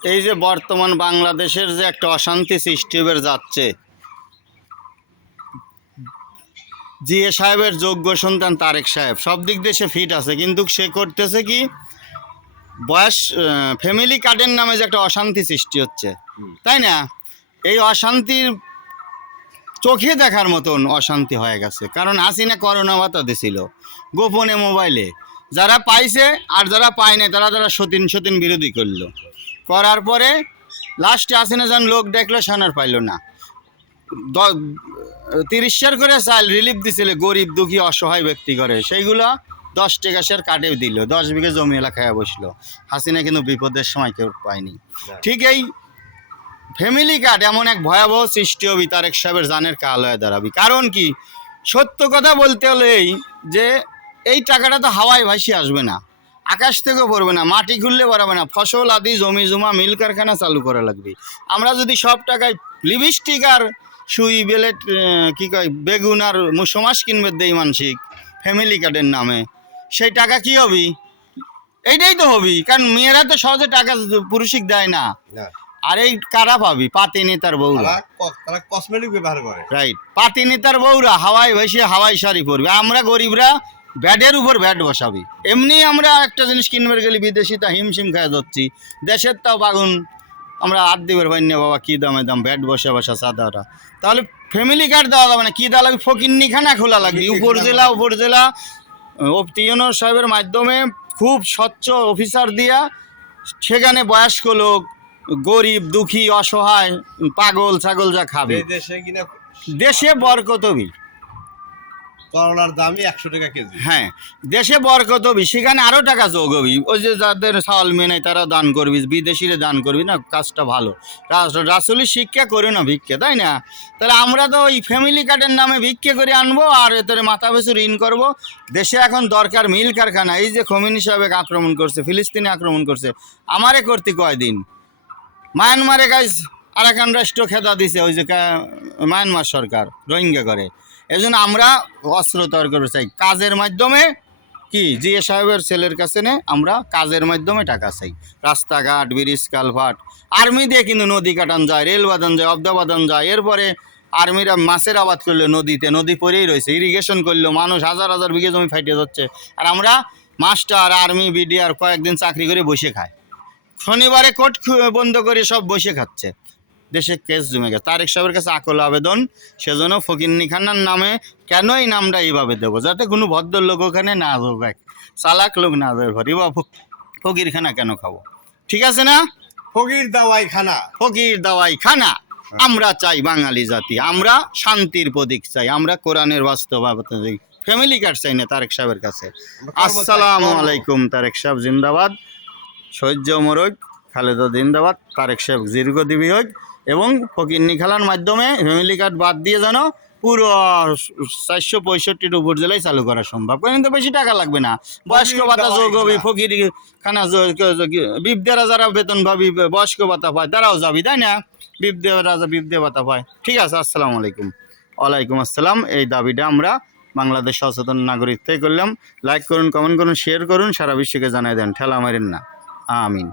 এই যে বর্তমান বাংলাদেশের যে একটা অশান্তি সৃষ্টি হয়ে যাচ্ছে, জিএ সাহেবের যোগ্য সন্তান তারেক সাহেব সব দিক দিয়ে সে ফিট আছে, কিন্তু সে করতেছে কি বয়স ফ্যামিলি কার্ডের নামে যে একটা অশান্তি সৃষ্টি হচ্ছে, তাই না? এই অশান্তির চোখে দেখার মতন অশান্তি হয়ে গেছে। কারণ হাসিনা করোনা ভাতা দিছিল গোপনে মোবাইলে, যারা পাইছে আর যারা পায় না তারা তারা সতীন বিরোধী করলো, করার পরে লাস্টে হাসিনা যখন লোক দেখলো সানার পাইল না, 30 করে চাল রিলিফ দিছিল গরিব দুঃখী অসহায় ব্যক্তি করে, সেইগুলো 10 টাকা শেয়ার কাটেও দিল, 10 বিঘা জমি এলাকায় বসলো। হাসিনা কিন্তু বিপদের সময় কেউ পায়নি। ঠিক এই ফ্যামিলি কার্ড এমন এক ভয়াবহ সৃষ্টি হবি তারেক সাহেবের জানের কাল হয়ে দাঁড়াবি। কারণ কি, সত্য কথা বলতে হলে এই যে এই টাকাটা তো হাওয়ায় ভাসি আসবে না, আকাশ থেকেও পড়বে না, মাটি খুললে পড়াবে না, ফসল আদি জমি জমা মিল কারখানা চালু করা লাগবে। আমরা যদি সব টাকায় লিপস্টিক আর সুই বেলেট কি কয় বেগুন আর মুসমাস কিনবে দেই মানসিক ফ্যামিলি কার্ডের নামে, সেই টাকা কি হবি? এইটাই তো হবি। কারণ মেয়েরা তো সহজে টাকা পুরুষিক দেয় না। আর এই কারা পাবি? পাতি নেতার বউরা, তারা কসমেটিক ব্যবহার করে। রাইট, পাতি নেতার বউরা হাওয়াই ভাসিয়ে হাওয়াই শাড়ি পরবে, আমরা গরিবরা ব্যাটের উপর ব্যাট বসাবি। এমনি আমরা একটা জিনিস কিনবার গেলে বিদেশি তা হিমশিম খায় যাচ্ছি, দেশের তাও বাগুন আমরা হাত দিবার পাই না বাবা, কী দামে দাম ব্যাট বসা বসা সাদারা। তাহলে ফ্যামিলি কার্ড দেওয়া যাবে না, কী দেওয়া লাগবে? ফকিন্নিখানা খোলা লাগবে, উপজেলা টিউনো সাহেবের মাধ্যমে খুব স্বচ্ছ অফিসার দিয়া সেখানে বয়স্ক লোক, গরিব দুঃখী অসহায় পাগল ছাগল যা খাবে। দেশে বরকত হবি, করলার দামই 100 টাকা কেজি। হ্যাঁ, দেশে বরকত হবি, সেখানে আরও টাকা যোগ হবি। ওই যে যাদের চাউল মেয়ে নেই তারা দান করবি, বিদেশিরে দান করবি না, কাজটা ভালো। রাসূলি শিক্ষা করে না ভিক্ষা, তাই না? তাহলে আমরা তো ওই ফ্যামিলি কার্ডের নামে ভিক্ষা করে আনবো আর এতে মাথা পিছু ঋণ করবো। দেশে এখন দরকার মিল কারখানা। এই যে খোমেনি সাহেব আক্রমণ করছে, ফিলিস্তিনে আক্রমণ করছে, আমারে করতে কয়দিন মায়ানমারে গাইজ আরাকান রাষ্ট্র খেদা দিছে, ওই যে মায়ানমার সরকার রোহিঙ্গা করে। এই জন্য আমরা অস্ত্র তৈরি করতে চাই কাজের মাধ্যমে। কি জিএ সাহেবের ছেলের কাছে নে আমরা কাজের মাধ্যমে টাকা চাই, রাস্তাঘাট ব্রিজ কালভার্ট। আর্মি দিয়ে কিন্তু নদী কাটান যায়, রেল বাঁধান যায়, অবদা বাঁধান যায়। এরপরে আর্মিরা মাছের আবাদ করলো নদীতে, নদী পরেই রয়েছে, ইরিগেশন করলো, মানুষ হাজার হাজার বিঘে জমি ফাইটে যাচ্ছে। আর আমরা মাস্টার আর্মি বিডিআর কয়েকদিন চাকরি করে বসে খায়, শনিবারে কোর্ট বন্ধ করে সব বসে খাচ্ছে, দেশে কেস জমে গেছে। তারেক সাহেবের কাছে আকল আবেদন, সেজন্য ফকিন্নিখানার নামে কেন এই নামটা এইভাবে দেবো, যাতে কোনো ভদ্রলোক ওখানে না হোক, চালাক লোক না যাবে ঘরে, বা ফকিরখানা কেন খাবো? ঠিক আছে না? ফকির দাওয়াই খানা, ফকির দাওয়াই খানা। আমরা চাই বাঙালি জাতি, আমরা শান্তির প্রতীক চাই, আমরা কোরআনের বাস্তবতা চাই, ফ্যামিলি কার্ড চাই না তারেক সাহেবের কাছে। আসসালামু আলাইকুম। তারেক সাহেব জিন্দাবাদ, সহ্য মরক, খালেদা জিন্দাবাদ, তারেক সাহেব দীর্ঘজীবী হোক। এবং ফকিন্নি খেলার মাধ্যমে ফ্যামিলি কার্ড বাদ দিয়ে যেন পুরো 465 উপজেলায় চালু করা সম্ভব। কিন্তু বেশি টাকা লাগবে না, বয়স্ক ভাতা যোগ হবি, ফকির খানা বিপদেরা যারা বেতন ভাবি বয়স্ক ভাতা পায় তারাও যাবি, তাই না? বিপদে ভাতা পায়। ঠিক আছে, আসসালামু আলাইকুম। ওয়ালাইকুম আসসালাম। এই দাবিটা আমরা বাংলাদেশ সচেতন নাগরিক থেকে করলাম। লাইক করুন, কমেন্ট করুন, শেয়ার করুন, সারা বিশ্বকে জানাই দেন, ঠেলা মারেন না। আমিন।